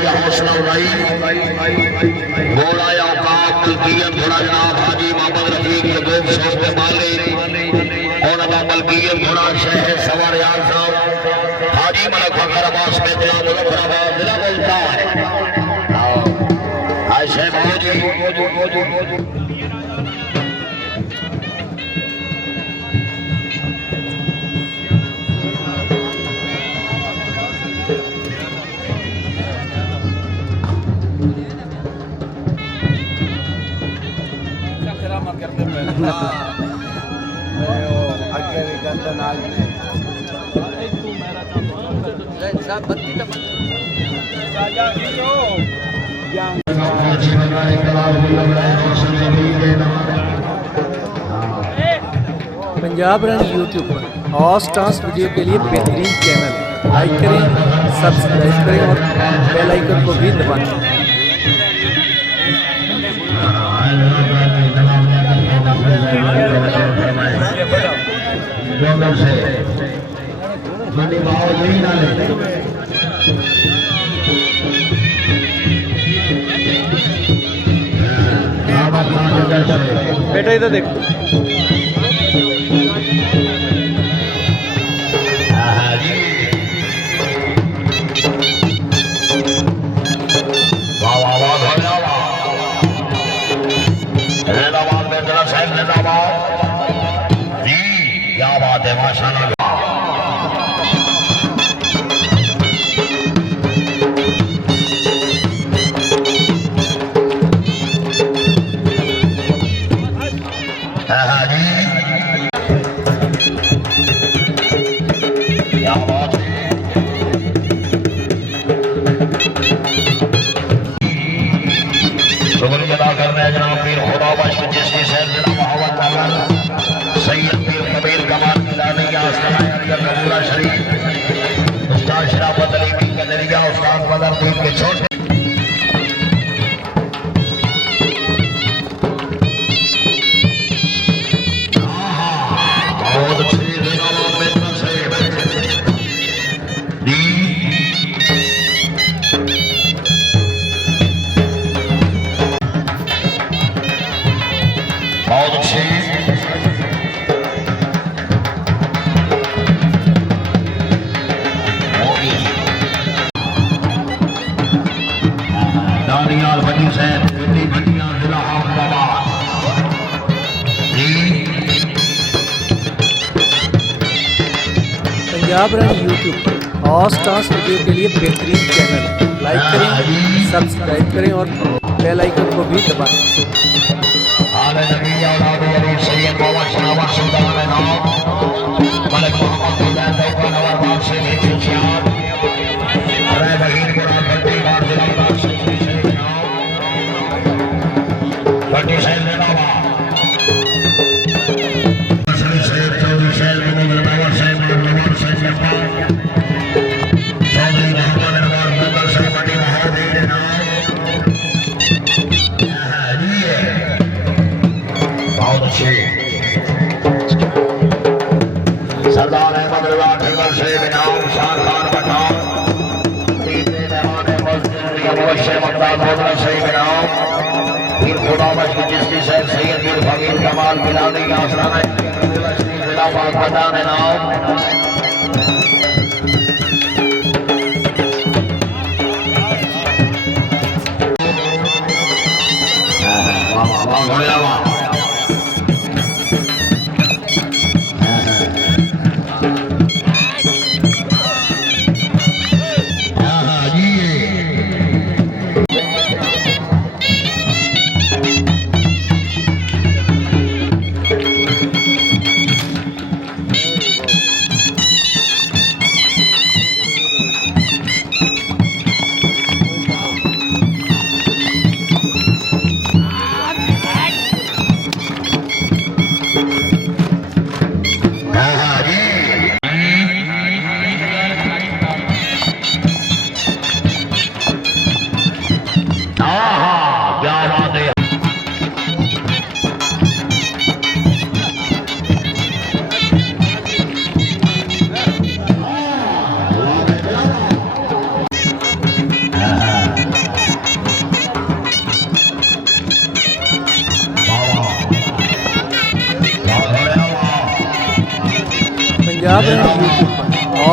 भैया हौसला उड़ाई घोड़ा या औकात मलकियत घोड़ा जनाब हाजी मोहम्मद रफीक यकूब शौक के मालिक और अबा मलकियत घोड़ा शहर सवार यार साहब हाजी मलक फखर अब्बास बेतला मुजफ्फराबाद जिला मुल्तान हाय शेख मौजूद पंजाब रंग यूट्यूब पर और डांस वीडियो के लिए बेहतरीन चैनल लाइक करें, सब्सक्राइब करें और बेल आइकन को भी दबाएं। बेटा इधर देखो। क्या बात है माशाल्लाह। शुक्रिया अदा करना है जनाब पीर खुदा बख्श जिसकी सैयद मोहम्मद मगर सैयद पीर कबीर कमाल मिलानी कबूला शरीफ उस्ताद शराफत अली पीर का नरिया उस्ताद बदर पीर के छोटे बहुत अच्छी बहुत अच्छी दानियाल बनी सैद बेटी भटिया जिला अहमदाबाद पंजाब रंग यूट्यूब पर और डांस वीडियो के लिए बेहतरीन चैनल लाइक करें, सब्सक्राइब करें और बेल आइकन को भी दबाएं। आले नबी औलाद अली सैयद बाबा शनावा सुल्तान नाम मलिक मोहम्मद हुसैन दैवा नवाब से भेजियात अरे बहीन कुरान भट्टी बार जिला का शरीफ नाम भट्टी सैयद नवाब सैयद सैयद चौधरी सैयद मोहम्मद नवाब सैयद नवाब सैयद चौधरी मोहम्मद नवाब मुगल सैयद भट्टी महादेव नाम सरदार अहमद रजा ठिकर से बिनाम शाह खान बटाओ तीसरे मेहमान मस्जिद मकदार मोहम्मद से बिनाम फिर खुदा बख्श जिसकी सैयद पीर फकीर कमाल मिलानी का आसराना जिला पाकपतान नाम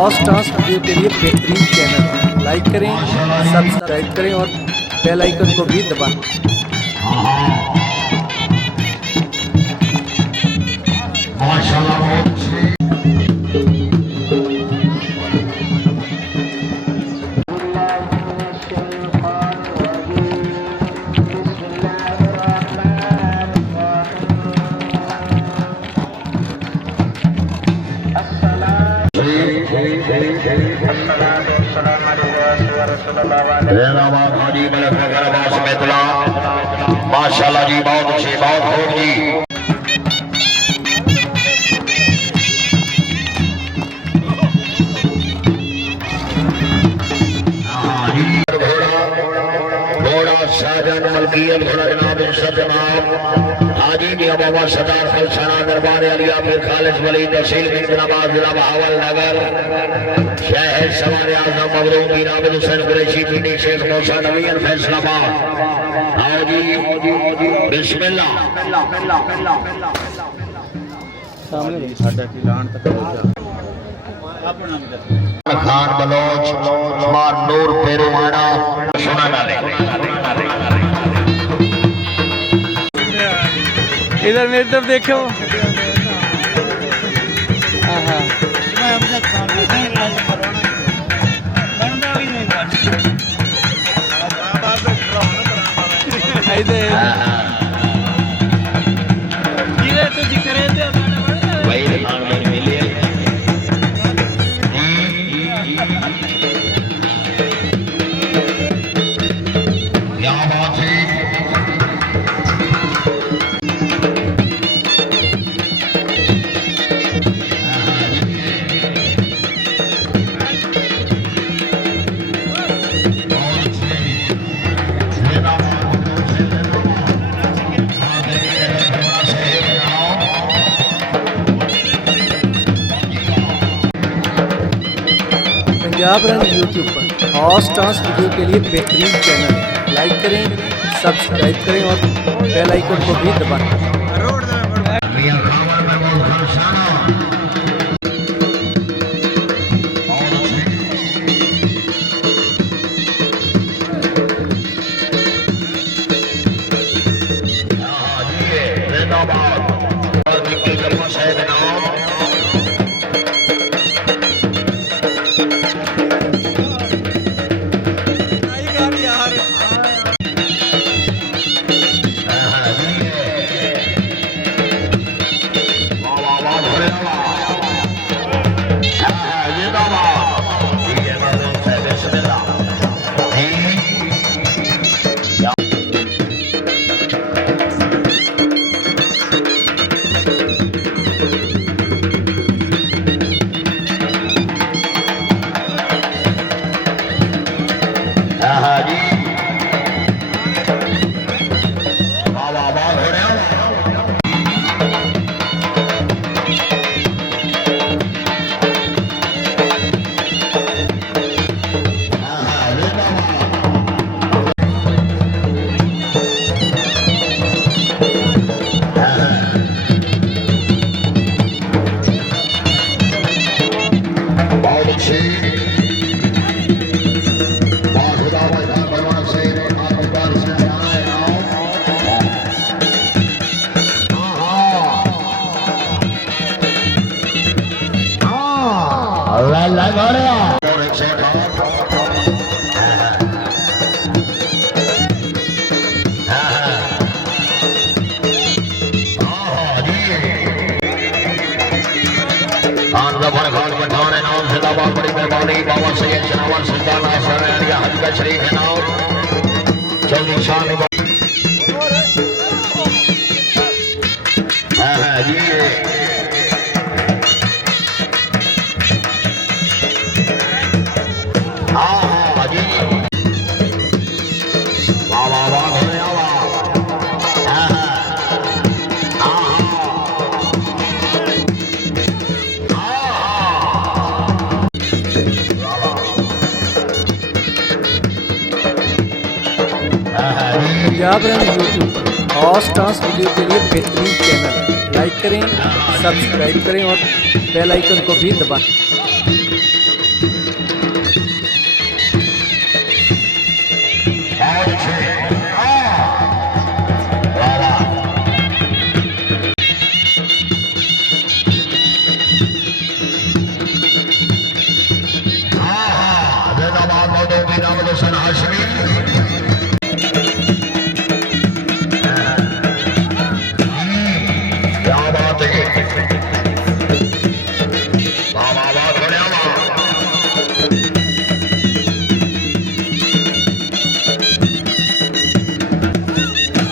और डांस वीडियो के लिए बेहतरीन चैनल लाइक करें, सब्सक्राइब करें और बेल आइकन को भी दबाएं। माशाल्लाह बहुत अच्छी। जैनाबाद हाजी मलक नगर अब्बास बैतुला माशाल्लाह जी बहुत अच्छी बहुत खूब जी। घोड़ा शाहजहान मलकियत घोड़ा जनाब सतनाम हाजी जी बाबा सरदार फलसाना दरबार अलिया फिर खालिद वली तहसील बिजनाबाद जिला बहावलनगर शहर सवार आजम मबरूक बीन आबिद हुसैन कुरैशी पिंडी शेख मौसा नवीन फैसलाबाद। आओ जी बिस्मिल्लाह। खान बलोच कुमार नूर पेरुवाड़ा सुना डाले। इधर मेरी तरफ देखो। पंजाब रन यूट्यूब पर और डांस वीडियो के लिए बेहतरीन चैनल लाइक करें, सब्सक्राइब करें और बेल आइकन को भी दबाएं। बड़ी मेहरबानी बाबा सैयद जनावर सुल्तान हज का शरीफ है नाम जल्दी शान जी। हाँ जी वाह वाह वाह पंजाब रन यूट्यूब पर और डांस वीडियो के लिए बेहतरीन चैनल लाइक करें, सब्सक्राइब करें और बेल आइकन को भी दबाएं। रश्मि क्या बात है वाह वाह वाह घोड़िया वाह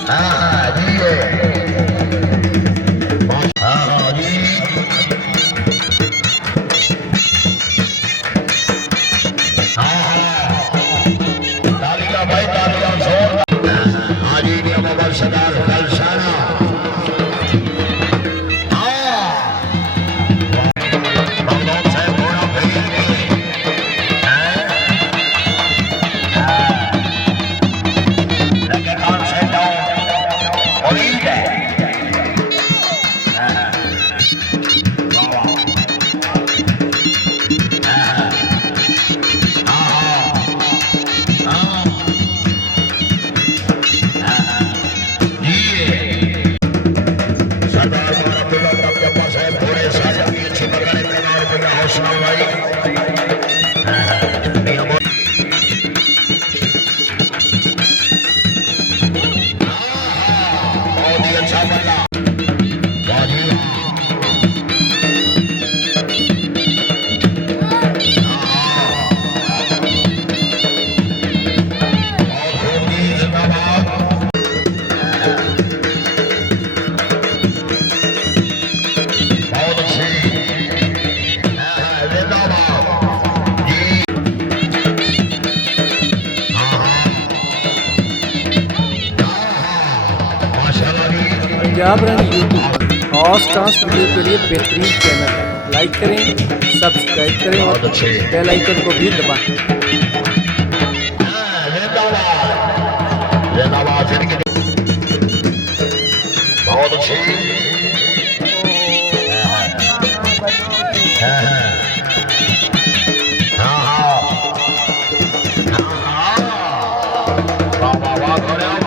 हाँ जी हाँ जी तालिका भाई तालिका छोड़ हाँ जी नियम सरदार कलशाना पंजाब रंग यूट्यूब हॉर्स डांस वीडियो के लिए बेहतरीन चैनल है। लाइक करें, सब्सक्राइब करें और बेल आइकन को भी दबाएं। बहुत अच्छी हाँ हाँ हाँ हाँ वाह वाह वाह